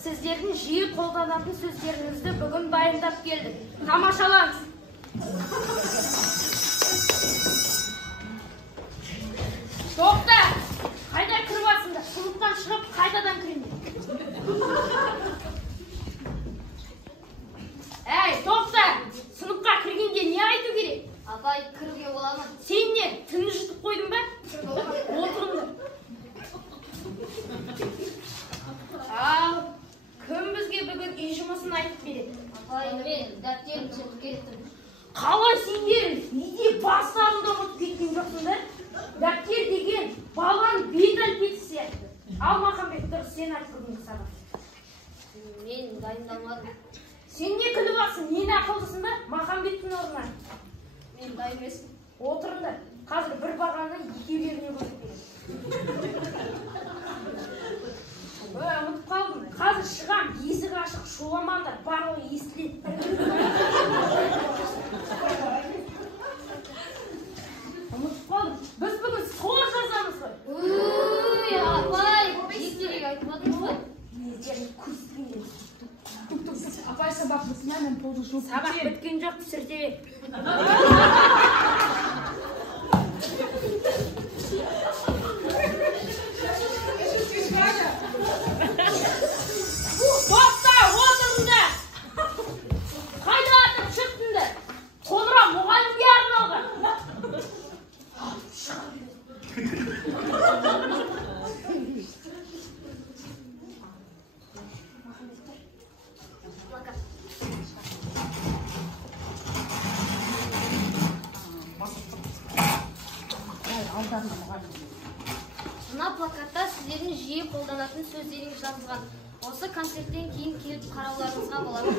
сіздердің жиі қолданатын сөздеріңізді бүгін дайындап келдік. Тамашалаңыз. Тоқта! Қайда кіріп атсыңдар? Сыныптан шығып, қайдадан кіріңдер? Әй, тоқта! Сыныпқа кіргенге не айту керек? Апай, кіруге бола ма? Сен не, түні жұтып қойдың ба? Отырыңдар. Ал, кім бізге бүгін үй жұмысын айтып береді? Апай, мен дәптерім сөйтіп кеттім. Қалай сендер үйде бастарында ұмытып кеткен жоқсыңдар? Дәптер деген баланың бет әлпеті сияқты. Ал Махамбет, дұрыс, сен айт бүгінгі сабақ. Мен дайындалмадым. Сен не күліп алсың? Нені ақылдысың ба? Махамбеттің орнына. Мен дайын емеспін. Отырыңдар. Қазір бір бағанның екеулеріне көріп беремін. Ұмытып қалдым. Қазір шығам, есік ашық, шуламаңдар, барлығы естіледі. Ұмытып қалдым. Біз бүгін сор жазамыз ғой. Өй, апай, естелік айтмадыңыз ба? Өздерің көрсетпейді. Апай, сабақ бітті ме? Мен полды жуып Сабақ біткен жоқ, түсіртебе. Тоқта, отырыңдар! Қайда атып шықтыңдар? Қоңырау мұғалімге арналған. Мына плакатта сіздердің жиі қолданатын сөздеріңіз жазылған. Осы концерттен кейін келіп қарауларыңызға болады.